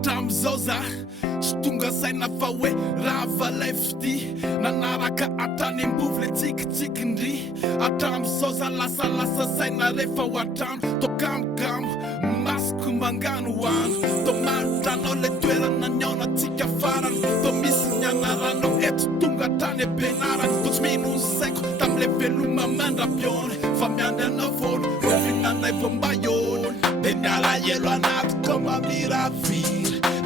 Hatram'izao za sy tonga saina fa hoe raha valay fity nanaraka atrany ambovy le tsikitsikindry hatram'izao za lasalasa saina rehefa ho atrano tokamokamo masoko mangano hoano to manotranao le toerana niaonantsika farany to misy ny anaranao eto tonga atrany ampianarany to tsy mino ny saiko tam'le veloma mandrapiony fa miandry anao fono rovinanay vo mba iony de niala elo anaty komamiravira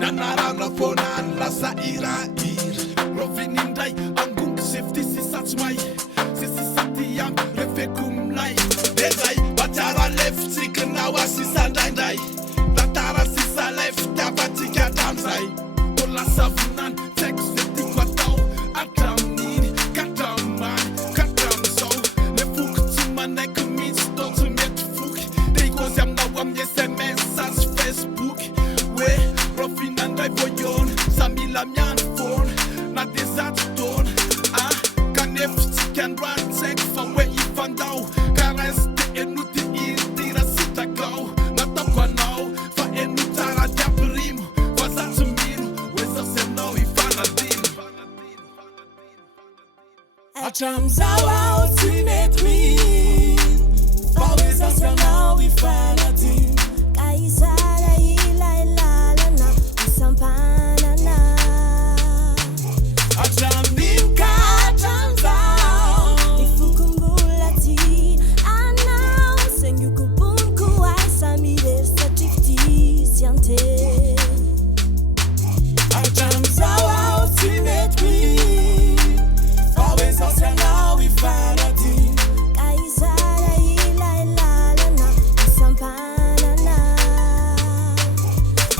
nanarana fonany lasa irahira rovinindray angongo sefty sisatso may sisisaty am refeko milay de zay matsara lefitsikynao asisandraindray tantara sisa lefitiavatsika hatram'izay to lasa vonany tsaiko ze tiako atao hatramin'iny katramany katram'izao le foky tsy manaiky mihitsy to tsy mety foky de ikozy aminao amin'ny sms sy facebook hoe rofinandray vo iona sa mila miany fona na de zato taona kanefitsika androany tsaiko fa hoe ifandao karesy de enoty iritira sitragao nataoko anao fa eno tsara diampirimo fa za tsy mino hoe zao sy anao ifanadino hatram'izao aho tsy mety mino fa hoe zao sy anao ifanadino ka izara ilay lalana isampanana hatram'ino ka hatram'izao ifokom-bola ty anao sainoko boniko ay samirery satria fitisy ante hatram'izao aho tsy mety mino fa hoe zao sy anao ifanadino ka izara ilay lalana isampanana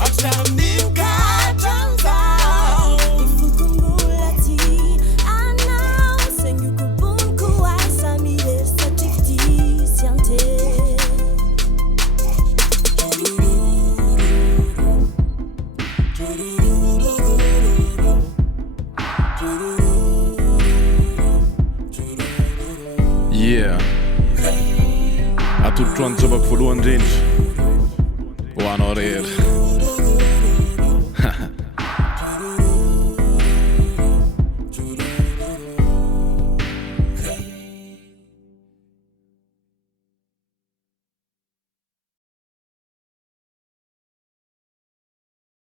hatram'ino ka hatram'izao ifokom-bola ty anao sainoko boniko ay samirery satria fitisy ante Yeah. Atodotro anjabako voalohany indrindra ho anao rery